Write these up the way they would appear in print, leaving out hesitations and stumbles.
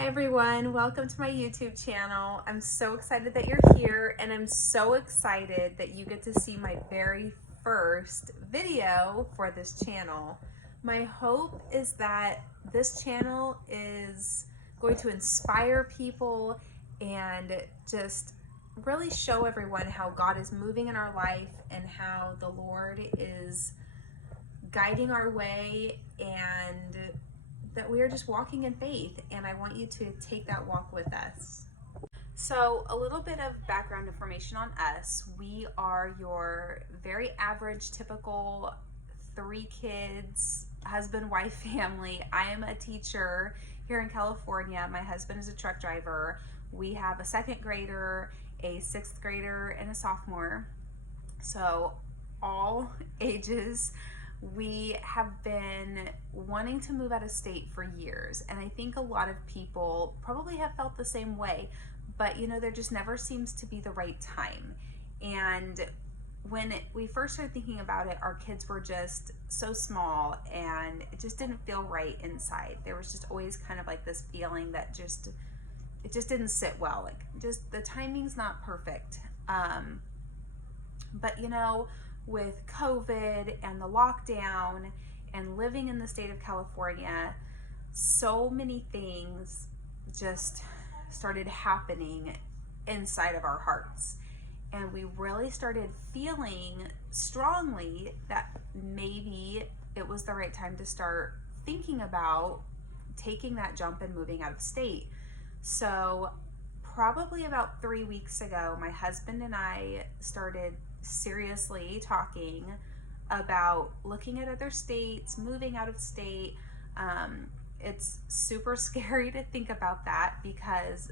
Hi everyone, welcome to my YouTube channel. I'm so excited that you're here, and I'm so excited that you get to see my very first video for this channel. My hope is that this channel is going to inspire people and just really show everyone how God is moving in our life and how the Lord is guiding our way, and that we are just walking in faith, and I want you to take that walk with us. So a little bit of background information on us. We are your very average, typical 3 kids, husband, wife family. I am a teacher here in California. My husband is a truck driver. We have a 2nd grader, a 6th grader, and a sophomore. So all ages. We have been wanting to move out of state for years, and I think a lot of people probably have felt the same way, but there just never seems to be the right time. And when we first started thinking about it, our kids were just so small and it just didn't feel right inside. There was just always kind of like this feeling that it just didn't sit well, like just the timing's not perfect. But with COVID and the lockdown and living in the state of California, so many things just started happening inside of our hearts. And we really started feeling strongly that maybe it was the right time to start thinking about taking that jump and moving out of state. So probably about 3 weeks ago, my husband and I started seriously talking about looking at other states, moving out of state. It's super scary to think about that because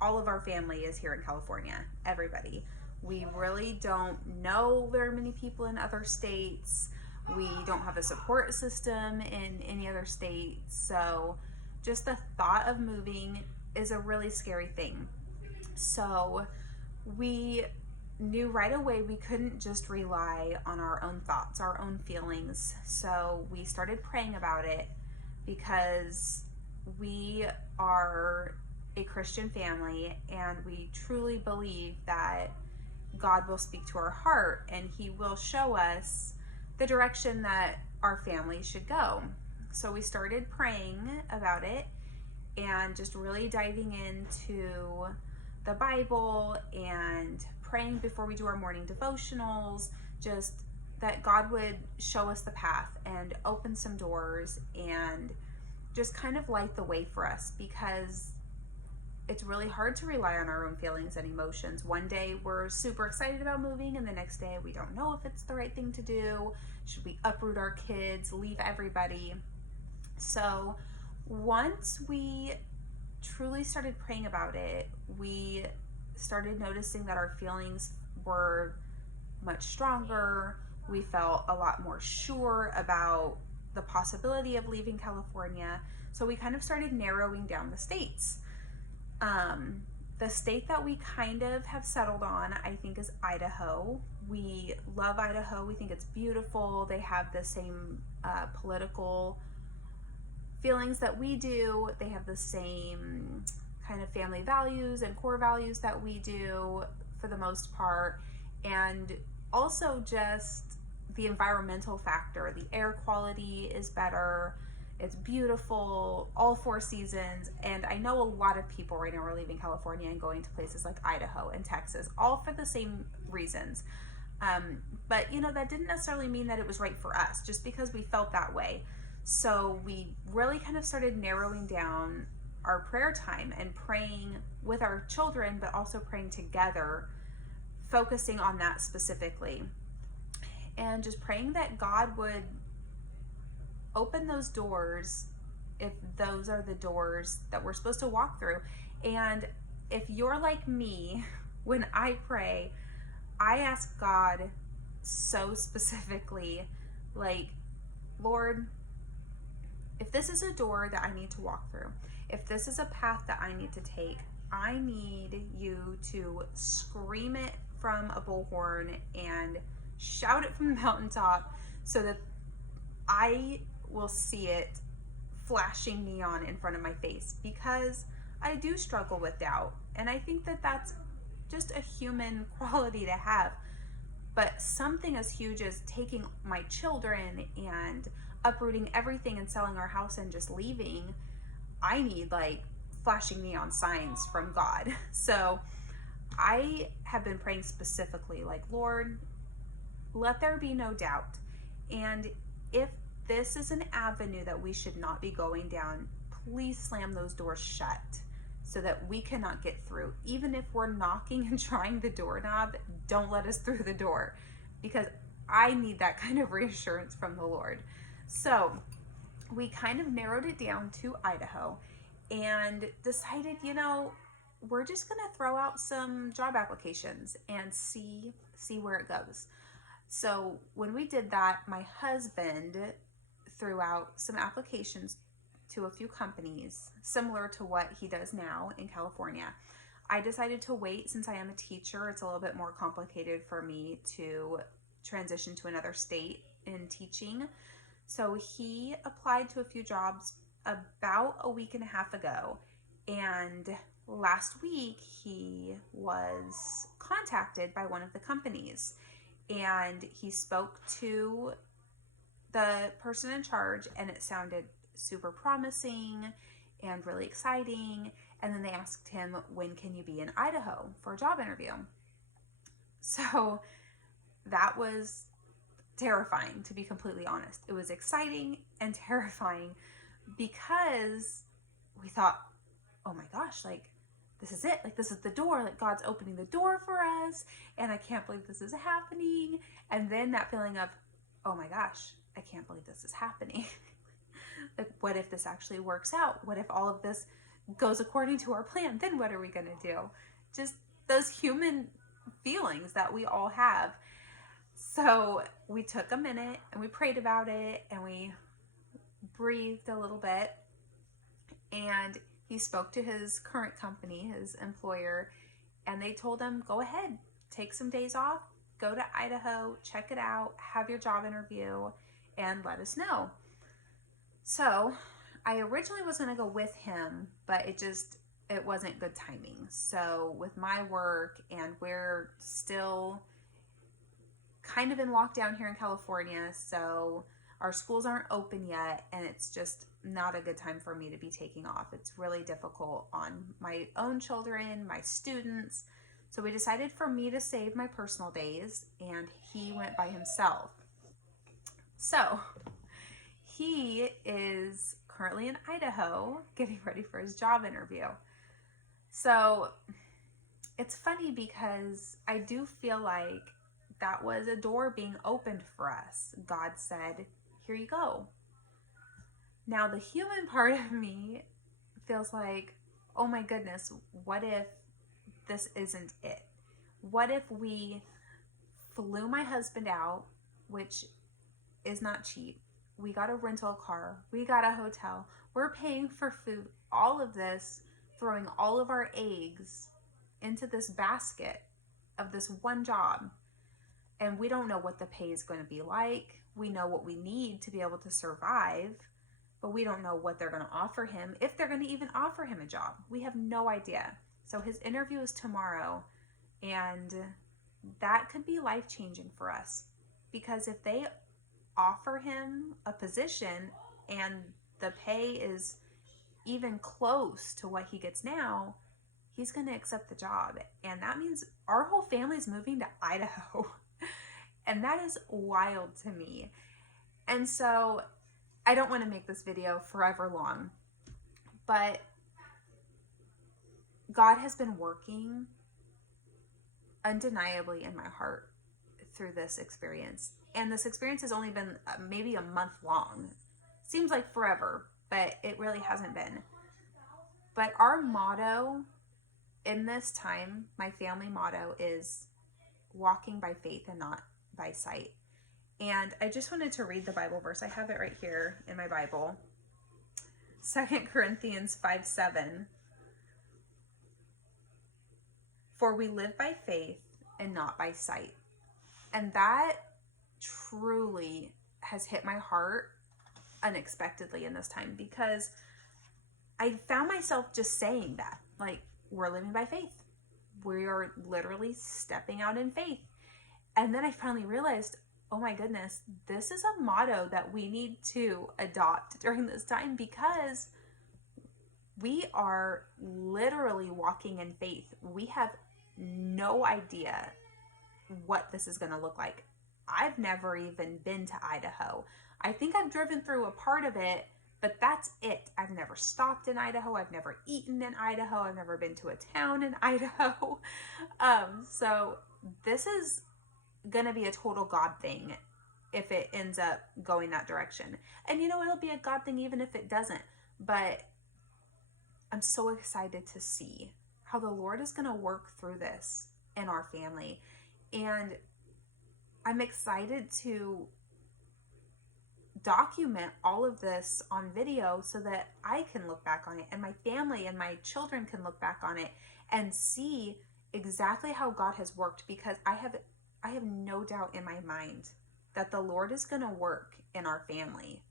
all of our family is here in California, everybody. We really don't know very many people in other states. We don't have a support system in any other state. So just the thought of moving is a really scary thing. So we knew right away we couldn't just rely on our own thoughts, our own feelings. So we started praying about it because we are a Christian family and we truly believe that God will speak to our heart and He will show us the direction that our family should go. So we started praying about it and just really diving into the Bible and praying before we do our morning devotionals, just that God would show us the path and open some doors and just kind of light the way for us, because it's really hard to rely on our own feelings and emotions. One day we're super excited about moving and the next day we don't know if it's the right thing to do. Should we uproot our kids, leave everybody? So once we truly started praying about it, we started noticing that our feelings were much stronger. We felt a lot more sure about the possibility of leaving California. So we kind of started narrowing down the states. The state that we kind of have settled on, I think, is Idaho. We love Idaho. We think it's beautiful. They have the same political feelings that we do. They have the same kind of family values and core values that we do for the most part. And also just the environmental factor. The air quality is better. It's beautiful, all 4 seasons. And I know a lot of people right now are leaving California and going to places like Idaho and Texas, all for the same reasons. But that didn't necessarily mean that it was right for us, just because we felt that way. So we really kind of started narrowing down our prayer time and praying with our children, but also praying together, focusing on that specifically. And just praying that God would open those doors if those are the doors that we're supposed to walk through. And if you're like me, when I pray, I ask God so specifically, like, Lord, if this is a door that I need to walk through, if this is a path that I need to take, I need you to scream it from a bullhorn and shout it from the mountaintop so that I will see it flashing neon in front of my face, because I do struggle with doubt. And I think that that's just a human quality to have. But something as huge as taking my children and uprooting everything and selling our house and just leaving, I need like flashing neon signs from God. So I have been praying specifically, like, Lord, let there be no doubt. And if this is an avenue that we should not be going down, please slam those doors shut so that we cannot get through. Even if we're knocking and trying the doorknob, don't let us through the door, because I need that kind of reassurance from the Lord. So we kind of narrowed it down to Idaho and decided, we're just going to throw out some job applications and see where it goes. So when we did that, my husband threw out some applications to a few companies similar to what he does now in California. I decided to wait since I am a teacher. It's a little bit more complicated for me to transition to another state in teaching. So he applied to a few jobs about a week and a half ago. And last week he was contacted by one of the companies, and he spoke to the person in charge, and it sounded super promising and really exciting. And then they asked him, when can you be in Idaho for a job interview? So that was terrifying, to be completely honest. It was exciting and terrifying, because we thought, oh my gosh, like, this is it. Like, this is the door. Like, God's opening the door for us, and I can't believe this is happening. And then that feeling of, oh my gosh, I can't believe this is happening. Like, what if this actually works out? What if all of this goes according to our plan? Then what are we going to do? Just those human feelings that we all have. So we took a minute and we prayed about it, and we breathed a little bit, and he spoke to his current company, his employer, and they told him, go ahead, take some days off, go to Idaho, check it out, have your job interview, and let us know. So I originally was going to go with him, but it wasn't good timing. So with my work, and we're still kind of in lockdown here in California, so our schools aren't open yet, and it's just not a good time for me to be taking off. It's really difficult on my own children, my students. So we decided for me to save my personal days, and he went by himself. So he is currently in Idaho getting ready for his job interview. So it's funny, because I do feel like that was a door being opened for us. God said, here you go. Now the human part of me feels like, oh my goodness, what if this isn't it? What if we flew my husband out, which is not cheap? We got a rental car, we got a hotel, we're paying for food, all of this, throwing all of our eggs into this basket of this one job. And we don't know what the pay is going to be like. We know what we need to be able to survive, but we don't know what they're going to offer him, if they're going to even offer him a job. We have no idea. So his interview is tomorrow, and that could be life-changing for us, because if they offer him a position and the pay is even close to what he gets now, he's going to accept the job. And that means our whole family's moving to Idaho. And that is wild to me. And so I don't want to make this video forever long, but God has been working undeniably in my heart through this experience. And this experience has only been maybe a month long. Seems like forever, but it really hasn't been. But our motto in this time, my family motto, is walking by faith and not by sight. And I just wanted to read the Bible verse. I have it right here in my Bible. 2 Corinthians 5:7. For we live by faith and not by sight. And that truly has hit my heart unexpectedly in this time, because I found myself just saying that, like, we're living by faith. We are literally stepping out in faith. And then I finally realized, oh my goodness, this is a motto that we need to adopt during this time, because we are literally walking in faith. We have no idea what this is going to look like. I've never even been to Idaho. I think I've driven through a part of it, but that's it. I've never stopped in Idaho. I've never eaten in Idaho. I've never been to a town in Idaho. So this is going to be a total God thing if it ends up going that direction. And it'll be a God thing even if it doesn't. But I'm so excited to see how the Lord is going to work through this in our family. And I'm excited to document all of this on video so that I can look back on it, and my family and my children can look back on it and see exactly how God has worked, because I have no doubt in my mind that the Lord is going to work in our family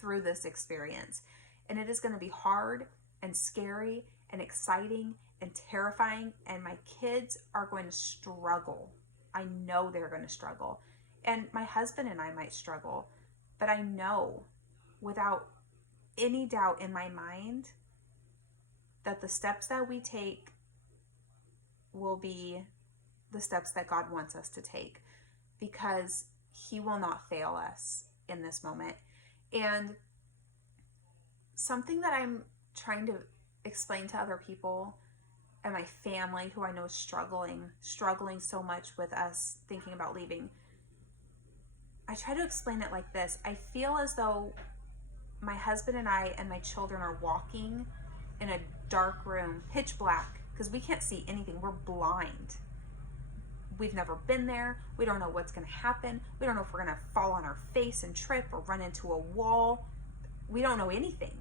through this experience. And it is going to be hard and scary and exciting and terrifying, and my kids are going to struggle. I know they're going to struggle, and my husband and I might struggle, but I know without any doubt in my mind that the steps that we take will be the steps that God wants us to take, because He will not fail us in this moment. And something that I'm trying to explain to other people and my family, who I know is struggling so much with us thinking about leaving, I try to explain it like this. I feel as though my husband and I and my children are walking in a dark room, pitch black, because we can't see anything. We're blind. We've never been there. We don't know what's going to happen. We don't know if we're going to fall on our face and trip or run into a wall. We don't know anything.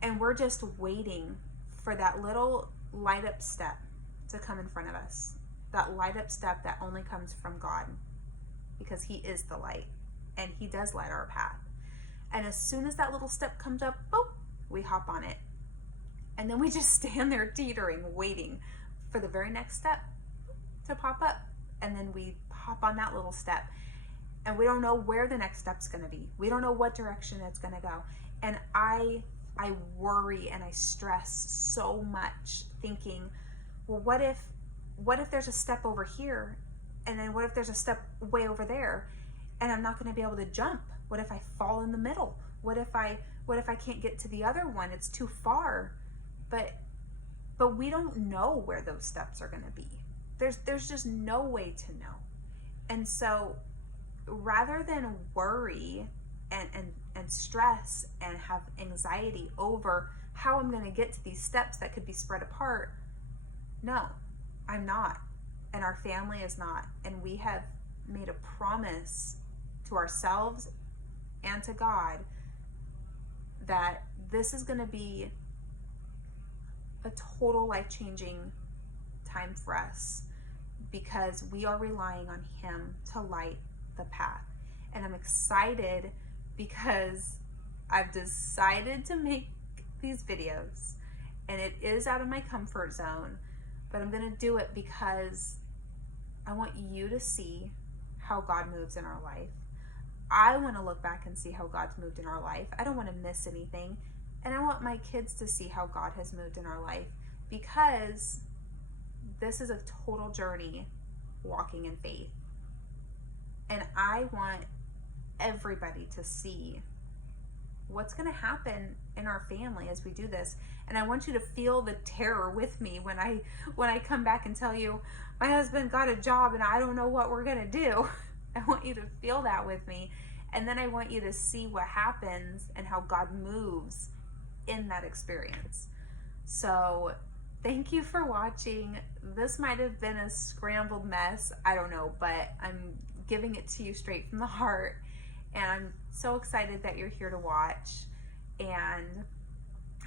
And we're just waiting for that little light up step to come in front of us. That light up step that only comes from God, because He is the light and He does light our path. And as soon as that little step comes up, boop, we hop on it. And then we just stand there teetering, waiting for the very next step to pop up. And then we hop on that little step. And we don't know where the next step's going to be. We don't know what direction it's going to go. And I worry and I stress so much, thinking, well, what if there's a step over here, and then what if there's a step way over there, and I'm not going to be able to jump? What if I fall in the middle? What if I can't get to the other one? It's too far. But we don't know where those steps are going to be. There's just no way to know. And so rather than worry and stress and have anxiety over how I'm going to get to these steps that could be spread apart, no, I'm not. And our family is not. And we have made a promise to ourselves and to God that this is going to be a total life-changing time for us, because we are relying on Him to light the path. And I'm excited because I've decided to make these videos, and it is out of my comfort zone, but I'm going to do it because I want you to see how God moves in our life. I want to look back and see how God's moved in our life. I don't want to miss anything. And I want my kids to see how God has moved in our life, because this is a total journey walking in faith. And I want everybody to see what's going to happen in our family as we do this. And I want you to feel the terror with me when I come back and tell you my husband got a job and I don't know what we're going to do. I want you to feel that with me. And then I want you to see what happens and how God moves in that experience. So thank you for watching. This might have been a scrambled mess, I don't know, but I'm giving it to you straight from the heart. And I'm so excited that you're here to watch. And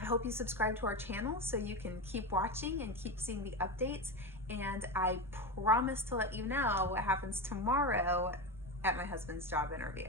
I hope you subscribe to our channel so you can keep watching and keep seeing the updates. And I promise to let you know what happens tomorrow at my husband's job interview.